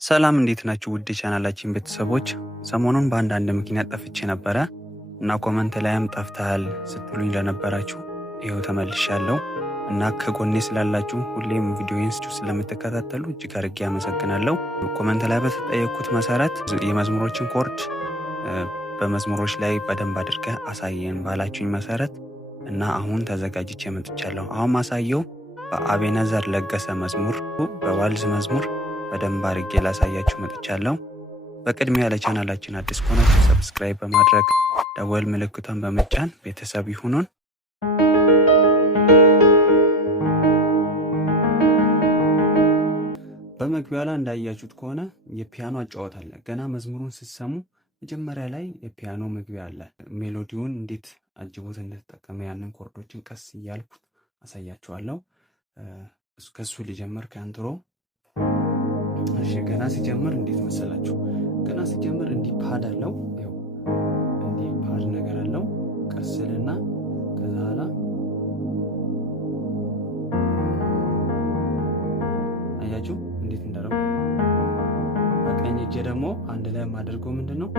ሰላም እንዴት ናችሁ? ውድ ቻናላችን ቤተሰቦች፣ ሰሞኑን በአንዳንድ ምክንያት ጠፍቼ ነበረ እና ኮመንት ላይም ጠፍተሃል ስትሉኝ ለነበራችሁ ይኸው ተመልሻለሁ እና ከጎኔ ስላላችሁ ሁሌም ቪዲዮዬን ስለምትከታተሉ እጅግ አድርጌ አመሰግናለሁ። ኮመንት ላይ በተጠየቁት መሰረት የመዝሙሮችን ኮርድ በመዝሙሮች ላይ በደንብ አድርገህ አሳየን ባላችሁኝ መሰረት እና አሁን ተዘጋጅቼ መጥቻለሁ። አሁን ማሳየው በአቤነዘር ለገሰ መዝሙር በዋልዝ መዝሙር በደንብ አድርጌ ላሳያችሁ መጥቻለሁ። በቅድሚያ ለቻናላችን አዲስ ከሆናችሁ ሰብስክራይብ በማድረግ ደወል ምልክቷን በመጫን ቤተሰብ ይሁኑን። በመግቢያው ላይ እንዳያችሁት ከሆነ የፒያኖ አጫወት አለ። ገና መዝሙሩን ስትሰሙ መጀመሪያ ላይ የፒያኖ መግቢያ አለ። ሜሎዲውን እንዴት አጅቦት እንደተጠቀመ ያንን ኮርዶችን ቀስ እያልኩ አሳያችኋለሁ። ከሱ ሊጀምር ከአንትሮ እሺ። ገና ሲጀምር እንዴት መሰላችሁ? ገና ሲጀምር እንዲህ ፓድ አለው። ያው እንዲህ ፓድ ነገር አለው። ቀስልና ከዛ ኋላ አያችሁ እንዴት እንዳለው። በቀኝ እጄ ደግሞ አንድ ላይ የማደርገው ምንድነው?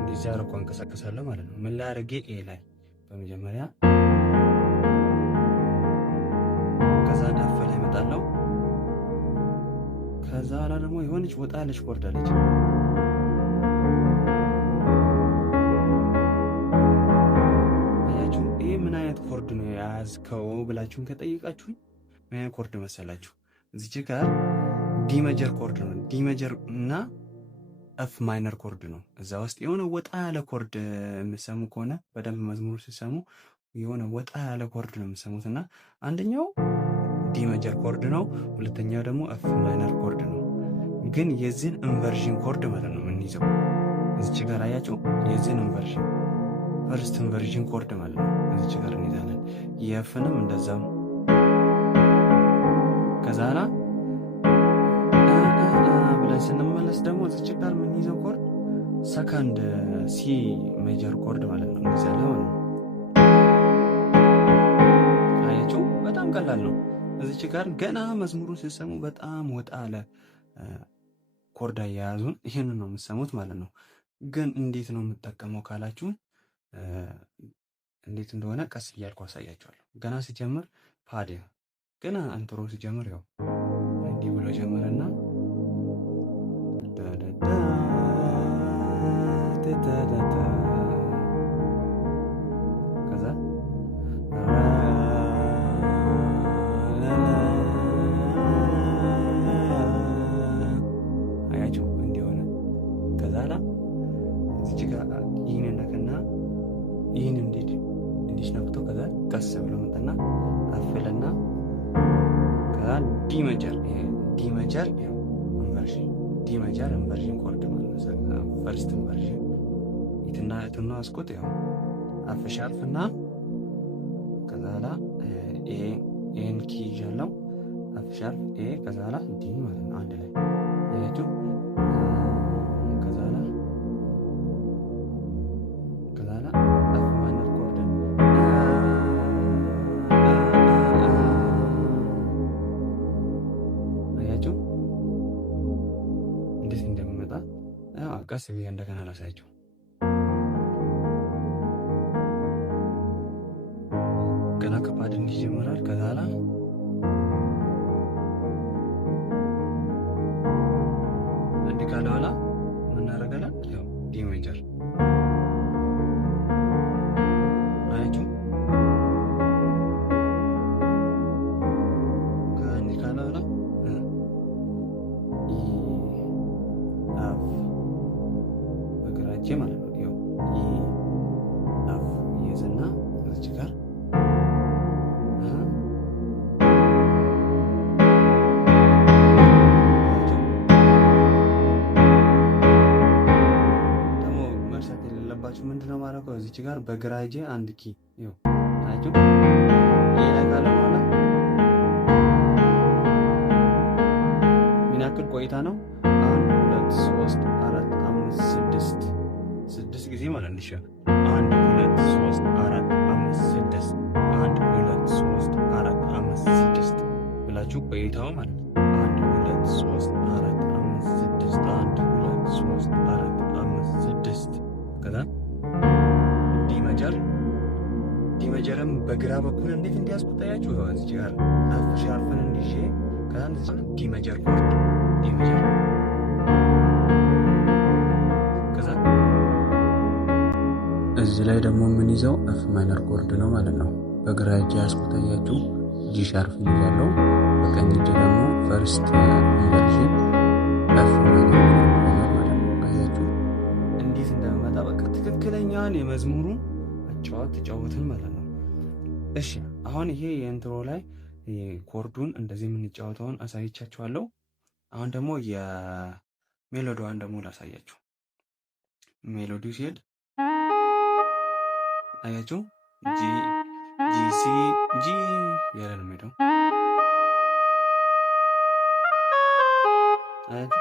እንደዚህ አርቆ እንቀሳቀሳለሁ ማለት ነው። ምን ላይ አድርጌ ኤ ላይ በመጀመሪያ ከዛ ዳፍ ላይ እመጣለሁ። ከዛ ኋላ ደግሞ የሆነች ወጣ ያለች ኮርድ አለች። አያችሁ ይሄ ምን አይነት ኮርድ ነው የያዝከው ብላችሁን ከጠይቃችሁኝ ምን አይነት ኮርድ መሰላችሁ? እዚች ጋር ዲ ሜጀር ኮርድ ነው። ዲ ሜጀር እና ኤፍ ማይነር ኮርድ ነው። እዛ ውስጥ የሆነ ወጣ ያለ ኮርድ የምትሰሙ ከሆነ በደንብ መዝሙር ሲሰሙ የሆነ ወጣ ያለ ኮርድ ነው የምትሰሙት እና አንደኛው ዲ ሜጀር ኮርድ ነው፣ ሁለተኛው ደግሞ ኤፍ ማይነር ኮርድ ነው። ግን የዚህን ኢንቨርዥን ኮርድ ማለት ነው የምንይዘው። እዚች ጋር አያችሁ የዚህን ኢንቨርዥን ፈርስት ኢንቨርዥን ኮርድ ማለት ነው እዚች ጋር እንይዛለን። የኤፍንም እንደዛው። ከዛ ኋላ ብለን ስንመለስ ደግሞ እዚች ጋር የምንይዘው ኮርድ ሰከንድ ሲ ሜጀር ኮርድ ማለት ነው እንይዛለን። አያችሁ በጣም ቀላል ነው። እዚች ጋር ገና መዝሙሩን ሲሰሙ በጣም ወጣ ያለ ኮርድ አያያዙን ይሄንን ነው የምትሰሙት ማለት ነው። ግን እንዴት ነው የምጠቀመው ካላችሁ እንዴት እንደሆነ ቀስ እያልኩ አሳያችኋለሁ። ገና ሲጀምር ፓድ ገና አንትሮ ሲጀምር ያው እንዲህ ብሎ ጀመረና ከዛ ይህን እንዲህ ነክቶ ከዛ ቀስ ብሎ መጣና አፍልና ከዛ ዲ ሜጀር ኢንቨርዥን ኮርድ ማለት ነው። ፈርስት ኢንቨርዥን የትና አስቆጥ ያው አፍ ሻርፕና ከዛ ኋላ ኤን ኪ ይዣለው አፍ ሻርፕ ኤ ከዛ ኋላ ዲ ማለት ነው አንድ ላይ አያችሁ። ቀስ ብዬ እንደገና ላሳያችሁ። ገና ከፓድ እንዲህ ይጀምራል። ከዛ ኋላ እንዲህ ካለ ኋላ ምን እናደርጋለን? ያው ዲ ሜጀር አያችሁ። ከእንዲህ ካለ ኋላ ማለት ነው ያው አፍ ይዘና እዚህ ጋር ደግሞ መርሳት የሌለባችሁ ምንድነው ማለት ነው እዚህ ጋር በግራ እጄ አንድ ኪ ያው አያችሁ ይሄ ካለ በኋላ ምን ያክል ቆይታ ነው? 1 2 3 4 5 6 ጊዜ ማለት ነው። 1 2 3 4 5 6 1 2 3 4 5 6 ታዩታላችሁ ቆይታው ማለት ነው። 1 2 3 4 5 6 1 2 3 4 5 6 ከዛ ዲ መጀርም በግራ በኩል እንዴት እንዲያስኩት ታያችሁ። እዚህ ጋር አፍ ሻርፍን እንዲዤ ከዛ ዲ መጀር ኮርድ ዲ መጀር ከዛ እዚህ ላይ ደግሞ የምንይዘው ኤፍ ማይነር ኮርድ ነው ማለት ነው። በግራ እጅ ያስኩት ታያችሁ ጂ ሻርፍ ይዛለው፣ በቀኝ እጅ ደግሞ ፈርስት ኢንቨርሽን ኤፍ ማይነር ኮርድ ማለት ነው። ታያችሁ እንዴት እንደመጣ በቃ ትክክለኛን የመዝሙሩ አጫዋት ተጫወትን ማለት ነው። እሺ አሁን ይሄ የኢንትሮ ላይ ኮርዱን እንደዚህ የምንጫወተውን አሳይቻችኋለሁ። አሁን ደግሞ የሜሎዲዋን ደግሞ ላሳያችሁ። ሜሎዲው ሲሄድ አያችሁ ጂ ሲ ጂ ያለ ነው የሚሄደው። አያችሁ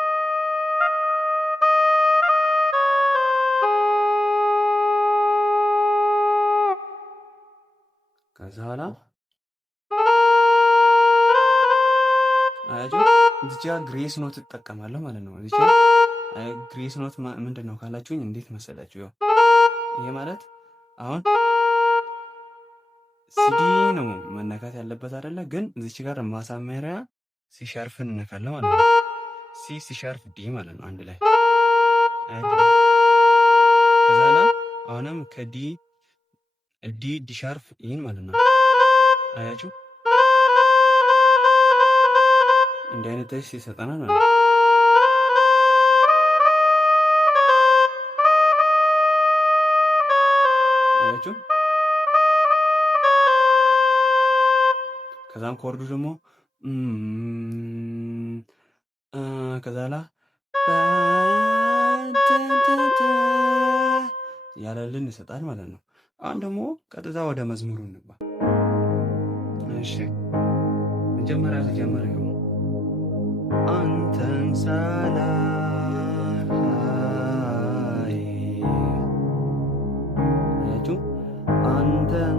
ከዛ ኋላ አያችሁ እዚህ ጋር ግሬስ ኖት እጠቀማለሁ ማለት ነው። እዚህ ጋር ግሬስ ኖት ምንድን ነው ካላችሁኝ እንዴት መሰላችሁ? ያው ይሄ ማለት አሁን ሲዲ ነው መነካት ያለበት አይደለ? ግን እዚህ ጋር ማሳመሪያ ሲ ሻርፍን እንነካለን ማለት ነው። ሲ ሻርፍ ዲ ማለት ነው አንድ ላይ። ከዛ ላይ አሁንም ከዲ ዲ ሻርፍ ይሄን ማለት ነው። አያችሁ እንዲህ አይነት ቴክስ ይሰጠናል ማለት ነው። አያችሁ ከዛም ኮርዱ ደግሞ ከዛላ ያለልን ይሰጣል ማለት ነው። አሁን ደግሞ ቀጥታ ወደ መዝሙሩ እንባ። እሺ መጀመሪያ ልጀምር። ይኸው አንተን ሳላይ አያችሁ አንተን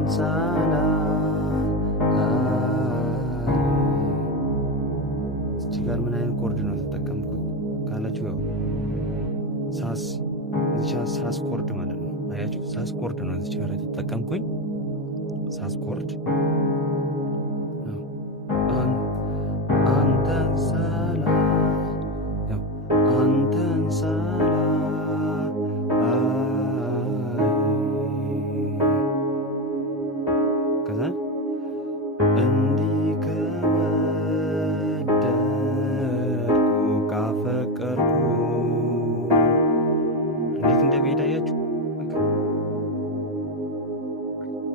እዚህ ጋር ምን አይነት ኮርድ ነው ተጠቀምኩት ካላችሁ ያው ሳስ ኮርድ ማለት ነው። አያችሁ ሳስ ኮርድ ነው እዚህ ጋር ተጠቀምኩኝ። ሳስ ኮርድ አንተን ሳላ ያው አንተን ሳላ ከዛ እንዲህ ከወደድኩ ካፈቀርኩ እንዴት እንደሚሄድ አያችሁ።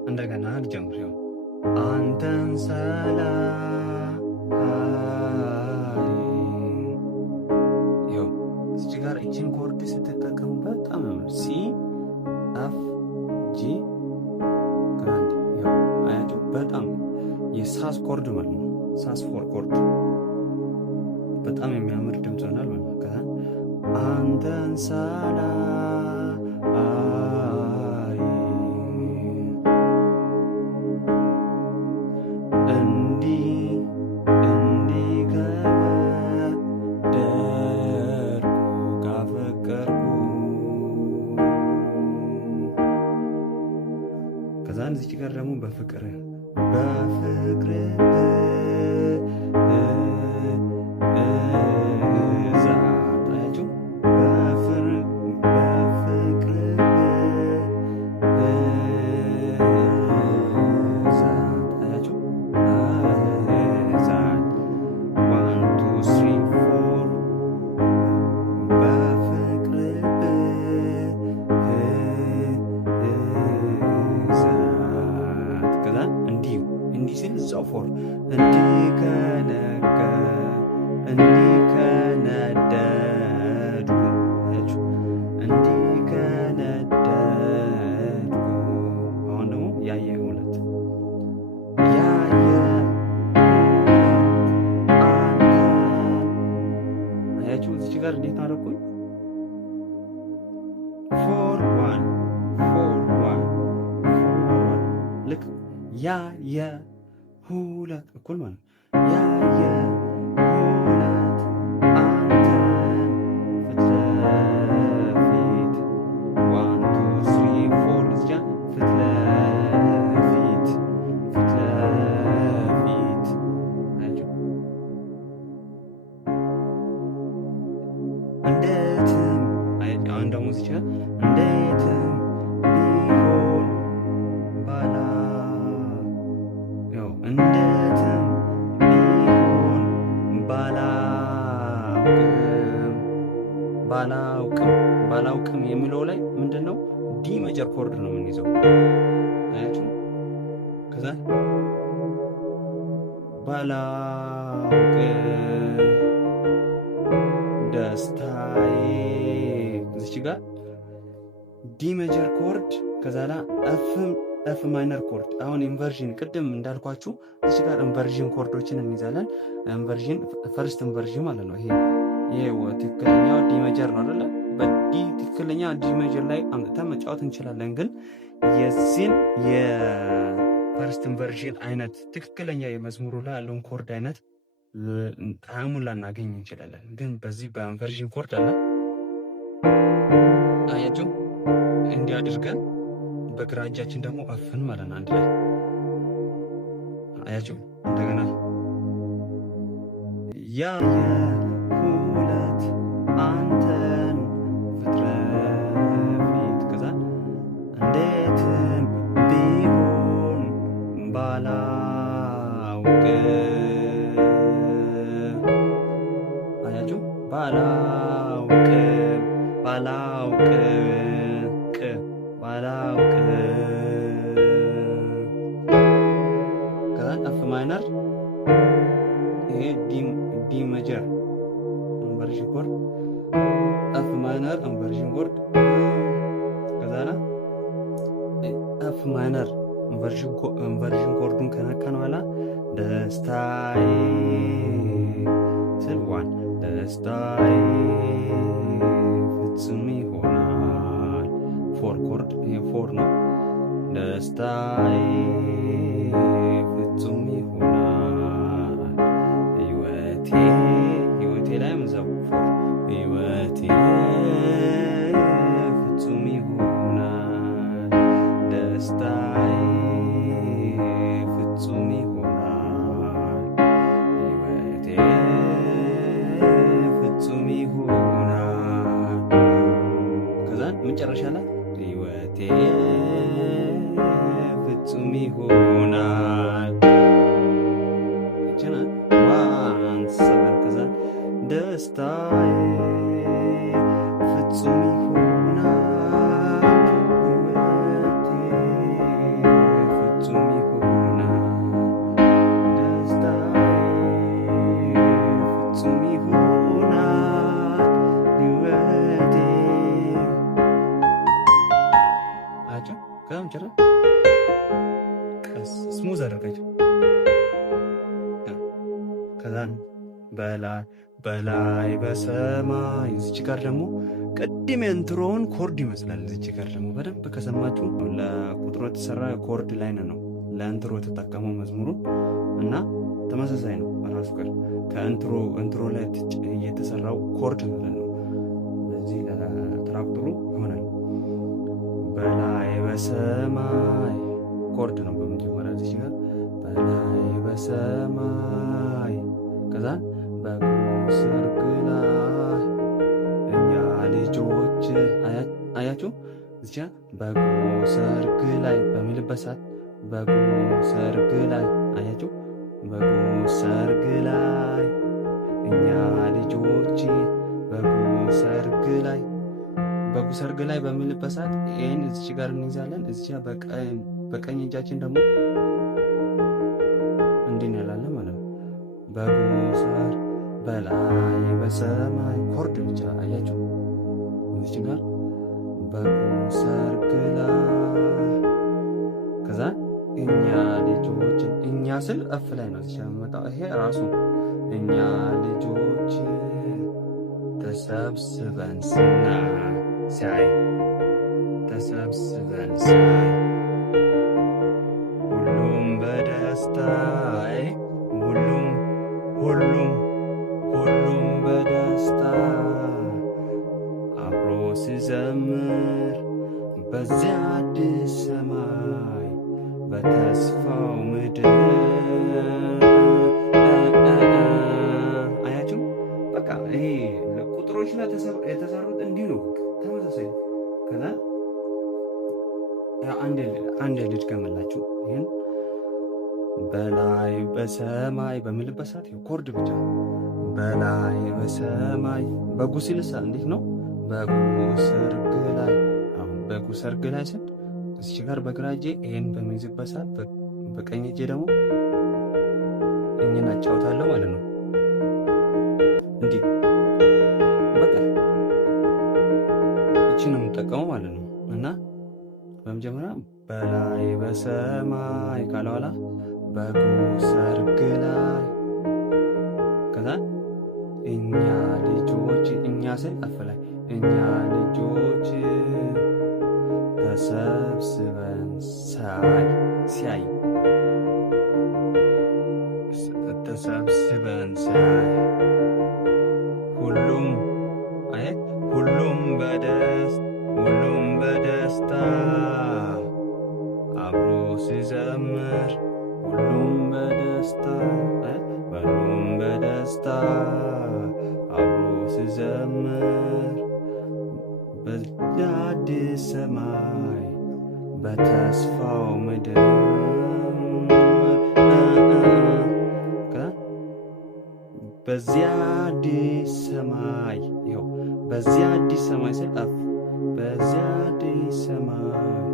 እንደገና ልጀምር። ያው አንተን ሳላ ያው እዚህ ጋር እቺን ኮርድ ስትጠቀሙ በጣም ነው ሲ ኤፍ ጂ ግራንድ ያው አያችሁ በጣም የሳስ ኮርድ ማለት ነው። ሳስ ፎር ኮርድ በጣም የሚያምር ድምጽ ሆናል ማለት ነው። ከዛ አንተን ሳላ ከዛን እዚህ ጋር ደግሞ በፍቅር አያችሁ ፎር እንዲከነደድኩ አሁን ደግሞ ያየ ሁለት አያችሁ እዚህ ጋር እንዴት አደረኩኝ? ፎር ዋን ልክ ሁለት እኩል ማለት ያየ ሁለት አንተን ፊት ለፊት 1 2 3 4 እዚያ ፊት ለፊት አያችሁ እንዴትም አሁን ደግሞ እዚህ ጋር እንዴትም ቢሆን እንዴትም ቢሆን ባላውቅም የሚለው ላይ ምንድነው ዲ ሜጀር ኮርድ ነው የምንይዘው። አያችሁ ከዛ ባላውቅም ደስታዬ እዚህ ጋር ዲ ሜጀር ኮርድ ከዛ ላይ ኤፍ ማይነር ኮርድ። አሁን ኢንቨርዥን ቅድም እንዳልኳችሁ እዚህ ጋር ኢንቨርዥን ኮርዶችን እንይዛለን። ኢንቨርዥን ፈርስት ኢንቨርዥን ማለት ነው። ይሄ ትክክለኛው ዲ ሜጀር ነው አይደለ? በዲ ትክክለኛ ዲ ሜጀር ላይ አምጥተን መጫወት እንችላለን። ግን የዚህን የፈርስት ኢንቨርዥን አይነት ትክክለኛ የመዝሙሩ ላይ ያለውን ኮርድ አይነት ጣዕሙን ላናገኝ እንችላለን። ግን በዚህ በኢንቨርዥን ኮርድ አለ አያችሁ እንዲያድርገን በግራ እጃችን ደግሞ አፍን ማለት ነው አንድ ላይ አያችሁ። እንደገና ያየ ሁለት አንተን ፊት ለፊት ከዛ እንዴትም ቢሆን ባላውቅም አያችሁ ባላውቅም ከዛን ኤፍ ማይነር ይሄ ዲ ሜጀር ኢንቨርዥን ኮርድ ኤፍ ማይነር ኢንቨርዥን ኮርድ ከዛና ኤፍ ማይነር ኢንቨርዥን ኮርዱን ከነካን በኋላ ደስታዬ ስልዋን ደስታዬ ፍጹም ይሆናል። ፎር ኮርድ ይሄ ፎር ነው። ደስታዬ ፍጹም ይሆናል። ህይወቴ ላይ ምዘው ፎር ህይወቴ ፍጹም ይሆናል። ደስታዬ ፍጹም ይሆናል። ህይወቴ ፍጹም ይሆናል። ከዛን መጨረሻ ላይ ህይወቴ ፍጹም ይሆናል። ዋን ሰበን ከዛን ደስታዬ ፍጹም ይሆናል። ህይወቴ ፍጹም ይሆናል። ደስታዬ ፍጹም ይሆናል። ህይወቴ አያችሁ ከዛም ጀራ ስሙዝ አደረጋችሁ። ከዛን በላይ በሰማይ እዚች ጋር ደግሞ ቅድም የኢንትሮውን ኮርድ ይመስላል። እዚች ጋር ደግሞ በደንብ ከሰማችሁ ለቁጥሩ የተሰራ ኮርድ ላይ ነው ለኢንትሮ የተጠቀመው መዝሙሩን እና ተመሳሳይ ነው ራሱ ጋር ከኢንትሮ ላይ የተሰራው ኮርድ ማለት ነው። ለዚህ ለትራክተሩ ይሆናል። በላይ በሰማይ ኮርድ ነው በመጀመሪያ እዚች ጋር በላይ በሰማይ ከዛን በጉ ሰርግ ላይ እኛ ልጆች አያችሁ እዚያ በጉ ሰርግ ላይ በሚልበት ሰዓት በጉ ሰርግ ላይ አያችሁ በጉ ሰርግ ላይ እኛ ልጆች በጉ ሰርግ ላይ በሚልበት ሰዓት ይሄን እዚህ ጋር እንይዛለን። እዚያ በቀኝ እጃችን ደግሞ እንዲህ እንላለን ማለት ነው። በጉ ሰርግ በላይ በሰማይ ኮርድ ብቻ አያችሁ እዚህ ጋር በጉ ሰርግ ላይ ከዛ እኛ ልጆችን እኛ ስል እፍ ላይ ነው እዚህ የሚመጣው። ይሄ ራሱ እኛ ልጆች ተሰብስበን ሲያይ ሁሉም በደስታ ሁሉም ሁሉም በደስታ አብሮ ሲዘምር በዚያ አዲስ ሰማይ በተስፋው ምድር። አያችሁ በቃ ይሄ ቁጥሮች ላይ የተሰሩት እንዲህ ነው፣ ተመሳሳይ። ከዛ አንድ ልድገምላችሁ ይህን በላይ በሰማይ በምልበት ሰዓት ኮርድ ብቻ በላይ በሰማይ በጉ ሲልሳ እንዴት ነው? በጉ ሰርግ ላይ ስል እዚህ ጋር በግራ እጄ ይሄን በሚይዝበት ሰዓት በቀኝ እጄ ደግሞ እኝን አጫውታለሁ ማለት ነው። እንዲህ በቃ እቺ ነው የምጠቀመው ማለት ነው። እና በመጀመሪያ በላይ በሰማይ ካለ ኋላ በጉ ሰርግ ላይ ከዛ እኛ ስል አፍ ላይ እኛ ልጆች ተሰብስበን ሲያይ ሁሉም በደስታ አብሮ ሲዘምር ሁሉም በደስታ አብሮ ሲዘምር በዚያ አዲስ ሰማይ በተስፋው ምድር። በዚያ አዲስ ሰማይ ስጣፍ በዚያ አዲስ ሰማይ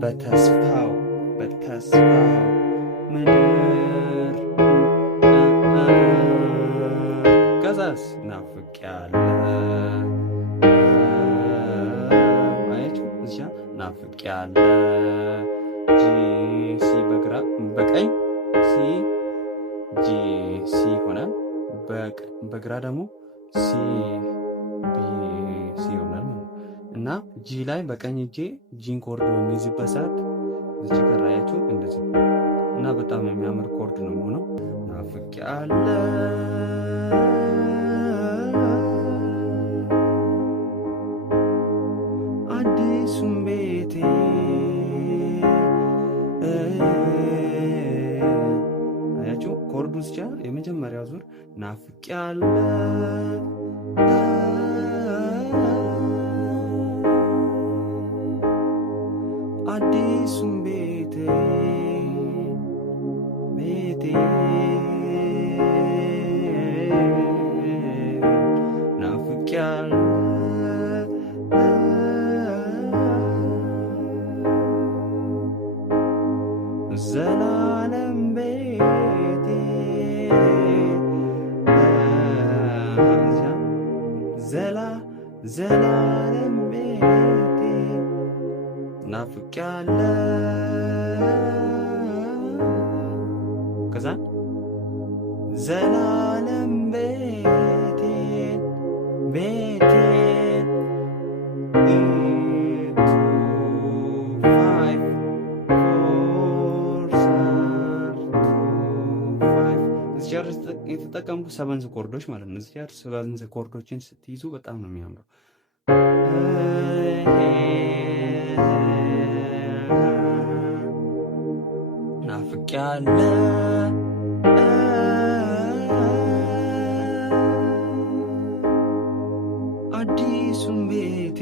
በተስፋው ምድር። ከዛስ ናፍቄያለ ጂ ሲ በቀኝ ሲ ሆነ፣ በግራ ደግሞ ሲ ይሆናል እና ጂ ላይ በቀኝ እጄ ጂን ኮርድ በሚይዝበት ሰዓት እዚህ ጋር አያችሁ እንደዚህ እና በጣም የሚያምር ኮርድ ነው የሆነው። ናፍቄያለ አዲሱን ቤቴ አያችሁ ኮርዱ ብቻ የመጀመሪያው ዙር ናፍቄያለ አዲሱን ቤቴ ናፍቄያለ ዘላለም ቤቴ ዘላለም ቤቴ ናፍቄያለ ከዛ ዘላለም ቤቴን የተጠቀምኩ ሰቨንዝ ኮርዶች ማለት ነው። እዚህ ሰቨንዝ ኮርዶችን ስትይዙ በጣም ነው የሚያምረው። ናፍቄያለ አዲሱን ቤቴ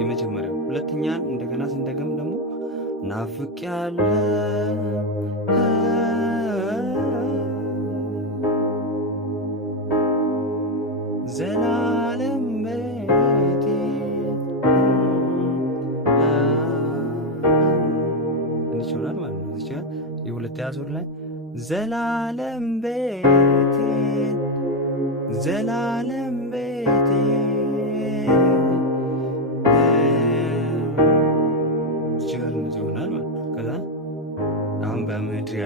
የመጀመሪያው። ሁለተኛን እንደገና ስንደገም ደግሞ ናፍቄያለ ዘላለም ቤቴ እንዲህ ይሆናል ማለት ነው። እዚህ ጋር የሁለተኛ ዙር ላይ ዘላለም ቤቴ ይሆናል ማለት ነው። ከዛ አሁን በምድር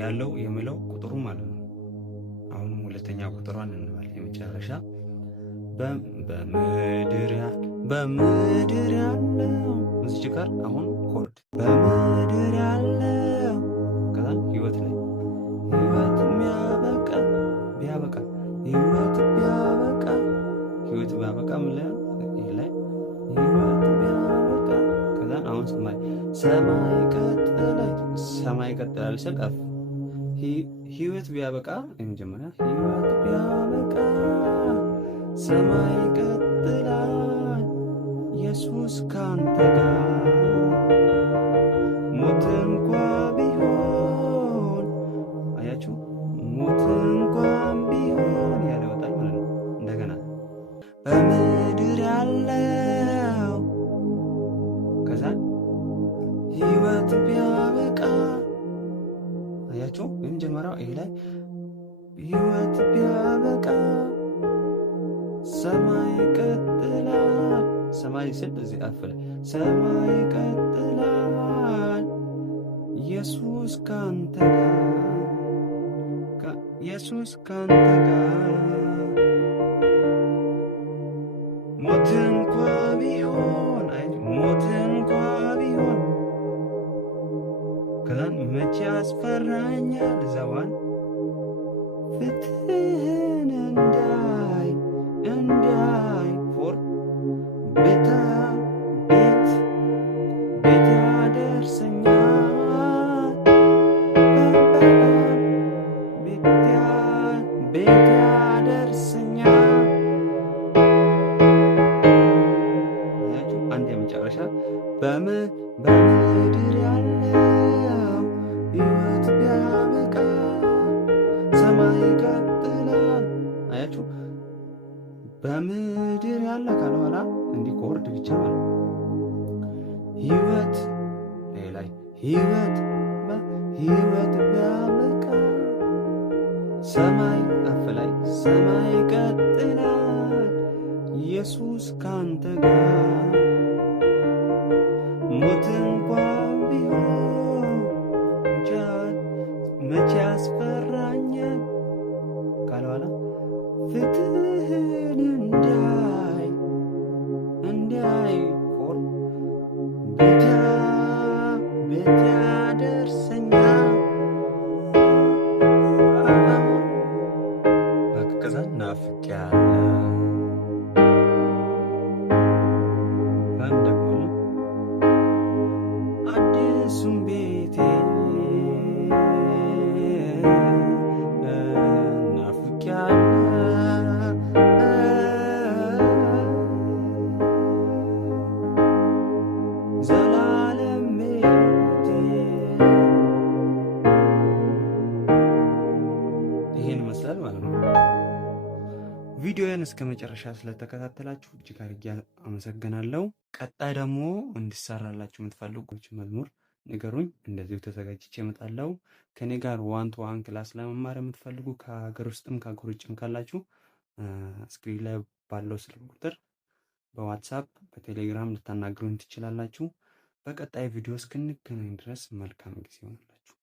ያለው የምለው ቁጥሩ ማለት ነው። አሁንም ሁለተኛ ቁጥሯን እንበል የመጨረሻ በምድር ያለው እዚህ ጋር አሁን ኮርድ በምድር ያለው ሰማይ ይቀጥላል ስል እፍ ህይወት ቢያበቃ የመጀመሪያ ህይወት ቢያበቃ ሰማይ ይቀጥላል ኢየሱስ ካንተ ጋር ሞት እንኳ ቢሆን አያችሁ ሞት እንኳን ቢሆን ያለ ወጣኝ ማለት ነው። እንደገና በምድር ያለው ከዛ ህይወት ቢያበቃ አያችሁ የመጀመሪያው ይሄ ላይ ህይወት ቢያበቃ ሰማይ ይቀጥላል ሰማይ ስል እዚህ አፍለ ሰማይ ይቀጥላል ኢየሱስ ካንተ ጋር ኢየሱስ ካንተ ጋር ሞት እንኳ ቢሆን ሞት እንኳ ቢሆን ከዛን መቼ ያስፈራኛል ዘዋን ፍትህን እንዳይ ፎር ቤት ያደርሰኛል ቤት ያደርሰኛል። አንድ የመጨረሻ በምድር ያለው ሕይወት ቢያበቃ ሰማይ ይቀጥላል። አያችሁ በምድር ያለ ካልኋላ እንዲህ ከወርድ ብቻ ማለት ሕይወት ላይ ሕይወት ቢያበቃ ሰማይ አፍ ላይ ሰማይ ይቀጥላል ኢየሱስ ካንተ ጋር ሞት እንኳን ቢሆን መቼ ያስፈራኛል ካልኋላ ፍትህን እንዳይ ፎር ቤት ያደርሰኛል። ከዛ ናፍቄያለሁ እንደሆነ አዲሱን ቤቴ ዘላለም ቤቴ ይሄን ይመስላል ማለት ነው። ቪዲዮዬን እስከ መጨረሻ ስለተከታተላችሁ እጅግ አድርጌ አመሰግናለሁ። ቀጣይ ደግሞ እንዲሰራላችሁ የምትፈልጉት መዝሙር ንገሩኝ። እንደዚሁ ተዘጋጅቼ እመጣለሁ። ከኔ ጋር 1-to-1 ክላስ ለመማር የምትፈልጉ ከሀገር ውስጥም ከሀገር ውጭም ካላችሁ ስክሪን ላይ ባለው ስልክ ቁጥር በዋትሳፕ በቴሌግራም ልታናግሩን ትችላላችሁ። በቀጣይ ቪዲዮ እስክንገናኝ ድረስ መልካም ጊዜ ይሆንላችሁ።